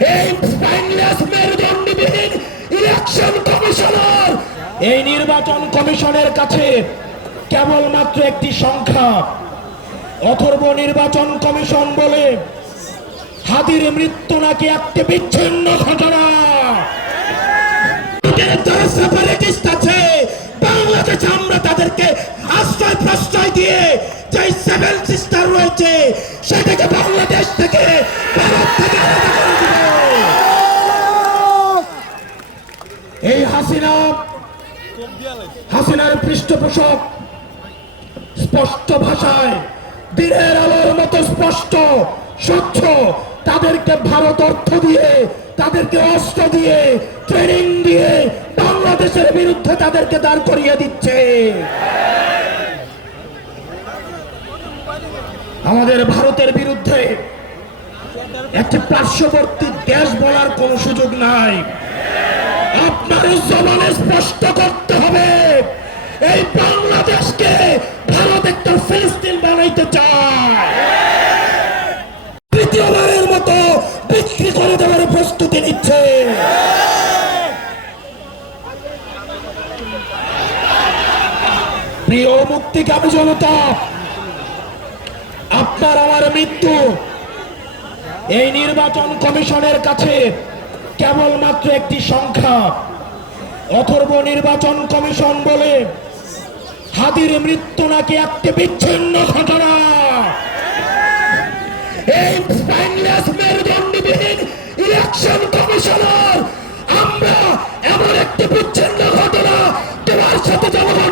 এই spineless মেরুদণ্ডবিহীন election commissioner, এই নির্বাচন কমিশনের কাছে কেবলমাত্র একটি সংখ্যা। অথর্ব নির্বাচন কমিশন বলে হাদির মৃত্যু নাকি একটি বিচ্ছিন্ন ঘটনা। যারা সেপারেটিস্ট আছে বাংলাদেশে, আমরা তাদেরকে আশ্রয় প্রশ্রয় দিয়ে যে সেভেন সিস্টার রয়েছে সেটাকে বাংলাদেশ থেকে, ভারত থেকে আলাদা করে দিব। এই হাসিনার পৃষ্ঠপোষক স্পষ্ট ভাষায় দিনের আলোর মতো স্পষ্ট স্বচ্ছ, তাদেরকে ভারত অর্থ দিয়ে, তাদেরকে অস্ত্র দিয়ে, ট্রেনিং দিয়ে বাংলাদেশের বিরুদ্ধে তাদেরকে দাঁড় করিয়ে দিচ্ছে। আমাদের ভারতের বিরুদ্ধে একটি পার্শ্ববর্তী দেশ বলার কোন সুযোগ নাই। আপনার জবানে স্পষ্ট করতে হবে এই বাংলাদেশকে ভারত একটা ফিলিস্তিন বানাইতে চায়, তৃতীয়বারের মতো বিক্রি করে দেওয়ার প্রস্তুতি নিচ্ছে। প্রিয় মুক্তিকামী জনতা, আপনার আমার মৃত্যু এই নির্বাচন কমিশনের কাছে কেবলমাত্র একটি সংখ্যা। অথর্ব নির্বাচন কমিশন বলে হাদির মৃত্যু নাকি একটি বিচ্ছিন্ন ঘটনা। এই স্পাইনলেস মেরুদণ্ডবিহীন ইলেকশন কমিশনার, আমরা এমন একটি বিচ্ছিন্ন ঘটনা তোমার সাথে জনগণ